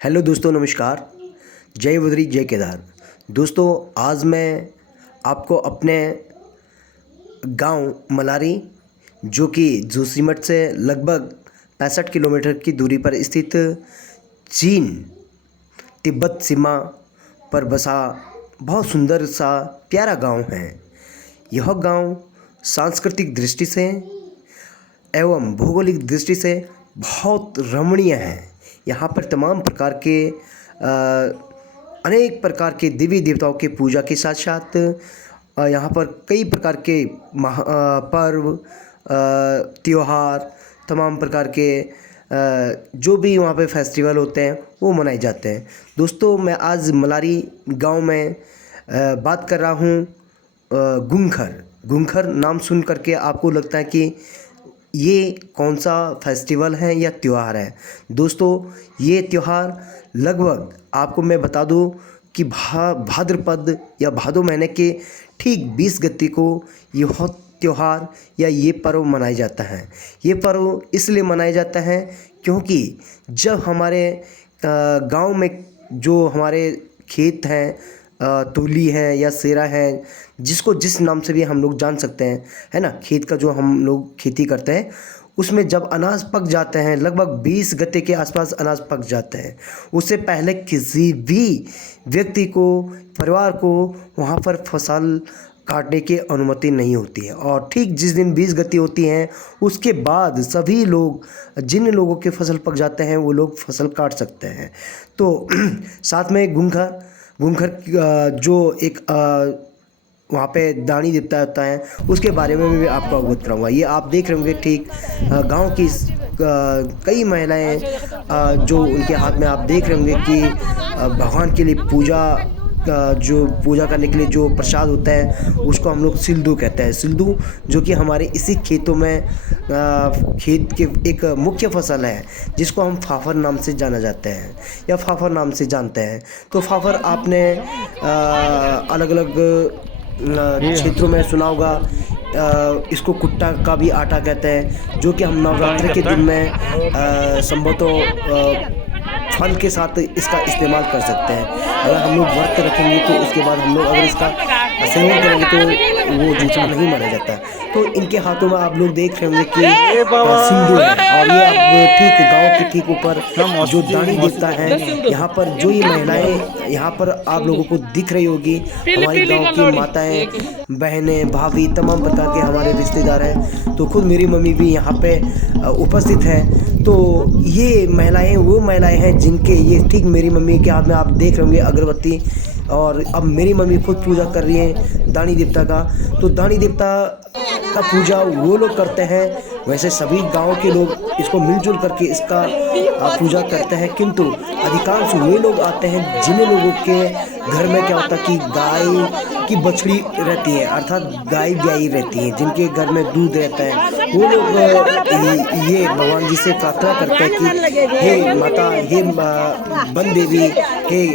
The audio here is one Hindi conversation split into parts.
हेलो दोस्तों, नमस्कार। जय बद्री जय केदार। दोस्तों, आज मैं आपको अपने गांव मलारी, जो कि जोशीमठ से लगभग 65 किलोमीटर की दूरी पर स्थित चीन तिब्बत सीमा पर बसा बहुत सुंदर सा प्यारा गांव है। यह गांव सांस्कृतिक दृष्टि से एवं भौगोलिक दृष्टि से बहुत रमणीय है। यहाँ पर तमाम प्रकार के अनेक प्रकार के देवी देवताओं के पूजा के साथ साथ यहाँ पर कई प्रकार के पर्व, त्योहार, तमाम प्रकार के जो भी वहाँ पे फेस्टिवल होते हैं वो मनाए जाते हैं। दोस्तों, मैं आज मलारी गांव में बात कर रहा हूँ। गुंखर नाम सुन करके आपको लगता है कि ये कौन सा फेस्टिवल है या त्यौहार है। दोस्तों, ये त्यौहार लगभग आपको मैं बता दूं कि भाद्रपद या भादो महीने के ठीक 20 गते को यह त्यौहार या ये पर्व मनाया जाता है। ये पर्व इसलिए मनाया जाता है क्योंकि जब हमारे गांव में जो हमारे खेत हैं, तूली है या सेरा है, जिसको जिस नाम से भी हम लोग जान सकते हैं, है ना। खेत का जो हम लोग खेती करते हैं उसमें जब अनाज पक जाते हैं, लगभग 20 गते के आसपास अनाज पक जाते हैं, उससे पहले किसी भी व्यक्ति को, परिवार को वहाँ पर फसल काटने की अनुमति नहीं होती है। और ठीक जिस दिन 20 गति होती हैं उसके बाद सभी लोग, जिन लोगों के फसल पक जाते हैं, वो लोग फसल काट सकते हैं। तो साथ में गुंखर जो एक वहाँ पे दानी देवता होता है, उसके बारे में भी आपको अवगत कराऊंगा। ये आप देख रहे होंगे ठीक गांव की कई महिलाएं जो उनके हाथ में आप देख रहे होंगे कि भगवान के लिए जो पूजा करने के लिए जो प्रसाद होता है उसको हम लोग सिल्दू कहते हैं। सिल्दू जो कि हमारे इसी खेतों में खेत के एक मुख्य फसल है, जिसको हम फाफर नाम से जाना जाते हैं या फाफर नाम से जानते हैं। तो फाफर आपने अलग अलग क्षेत्रों में सुना होगा। इसको कुट्टा का भी आटा कहते हैं, जो कि हम नवरात्रि के दिन में संभवतः फल के साथ इसका इस्तेमाल कर सकते हैं। अगर हम लोग व्रत रखेंगे तो उसके बाद हम लोग अगर इसका सेवन करेंगे तो वो जूठा नहीं माना जाता। तो इनके हाथों में आप लोग देख रहे होंगे कि सिंदूर है, और ये अब ठीक गांव के ठीक ऊपर जो दानी देवता है, यहाँ पर जो ये महिलाएं यहाँ पर आप लोगों को दिख रही होगी, हमारी गांव की माताएं, बहनें, भाभी, तमाम प्रकार के हमारे रिश्तेदार हैं। तो खुद मेरी मम्मी भी यहाँ पे उपस्थित है। तो ये महिलाएं वो महिलाएं हैं जिनके, ये ठीक मेरी मम्मी के हाथ में आप देख रहे होंगे अगरबत्ती, और अब मेरी मम्मी खुद पूजा कर रही है दानी देवता का। तो दानी देवता का पूजा वो लोग करते हैं। वैसे सभी गांव के लोग इसको मिलजुल करके इसका पूजा करते हैं, किंतु अधिकांश वे लोग आते हैं जिन लोगों के घर में क्या होता है कि गाय की बछड़ी रहती है, अर्थात गाय ब्याई रहती है, जिनके घर में दूध रहता है। वो लोग ये भगवान जी से प्रार्थना करते हैं कि हे माता, हे वन देवी, हे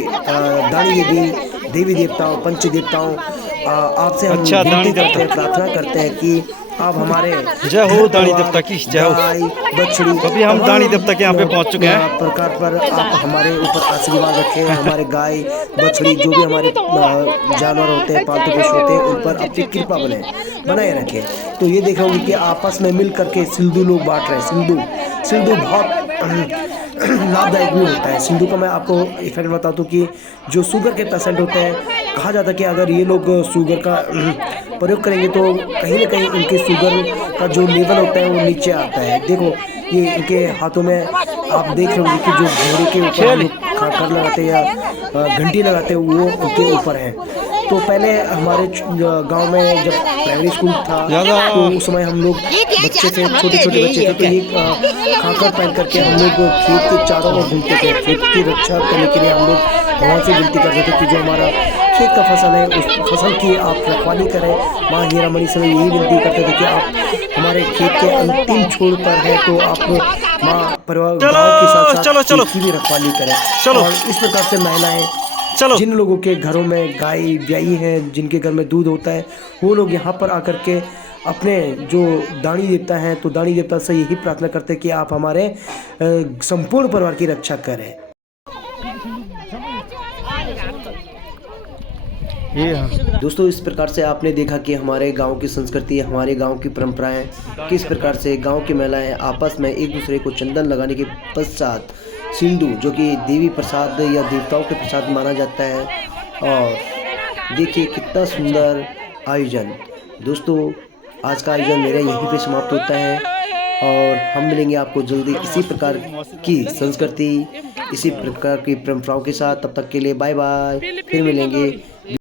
दानी देवी, देवी देवताओं, पंच देवताओं, आपसे हम विनती करते हैं, प्रार्थना करते हैं कि आप हमारे जय हो दानी देवता की जय हो। बछड़ी, अभी हम दानी देवता के यहाँ पे पहुँच चुके हैं। प्रकार पर आप हमारे ऊपर आशीर्वाद रखें। हमारे गाय बछड़ी जो भी हमारे जानवर होते हैं, पालतू पशु होते हैं, उन पर अपनी कृपा बनाए रखें। तो ये देख रहे होंगे कि आपस में मिल करके सिंधु लोग बांट रहे हैं। सिंधु बहुत लाभदायक भी होता है। सिंधु का मैं आपको इफेक्ट बताता हूँ कि जो शुगर के पेशेंट होते हैं, कहा जाता है कि अगर ये लोग शुगर का प्रयोग करेंगे तो कहीं ना कहीं उनके शुगर का जो लेवल होता है वो नीचे आता है। देखो, ये इनके हाथों में आप देख रहे होंगे कि जो घोड़े के ऊपर खाकर लगाते हैं या घंटी लगाते हैं, वो उनके ऊपर है। तो पहले हमारे गांव में जब प्राइमरी स्कूल था तो उस समय हम लोग बच्चे थे, छोटे छोटे बच्चे थे, तो ये खाकर पहन करके हम लोग खेत के चारों ओर घूमते थे। खेत की रक्षा करने के लिए हम लोग भगवान से विनती करते थे कि जो हमारा खेत का फसल है उस फसल की आप रखवाली करें। माँ हीरामणि से यही विनती करते थे कि आप हमारे खेत के अंतिम छोर पर है तो आप माँ परिवार गाँव के साथ साथ खेत की भी रखवाली करें। और इस प्रकार से महिलाएं, जिन लोगों के घरों में गाय ब्याई है, जिनके घर में दूध होता है, वो लोग यहाँ पर आकर के अपने जो दानी देवता हैं, तो दानी देवता से यही प्रार्थना करते हैं कि आप हमारे संपूर्ण परिवार की रक्षा करें। ये दोस्तों इस प्रकार से आपने देखा कि हमारे गांव की संस्कृति, हमारे गांव की परंपराएं किस प्रकार से गांव की महिलाएं आपस में एक दूसरे को चंदन लगाने के पश्चात सिंधु, जो कि देवी प्रसाद या देवताओं के प्रसाद माना जाता है, और देखिए कितना सुंदर आयोजन। दोस्तों आज का आयोजन मेरा यहीं पे समाप्त होता है, और हम मिलेंगे आपको जल्दी इसी प्रकार की संस्कृति, इसी प्रकार की परंपराओं के साथ। तब तक के लिए बाय बाय, फिर मिलेंगे।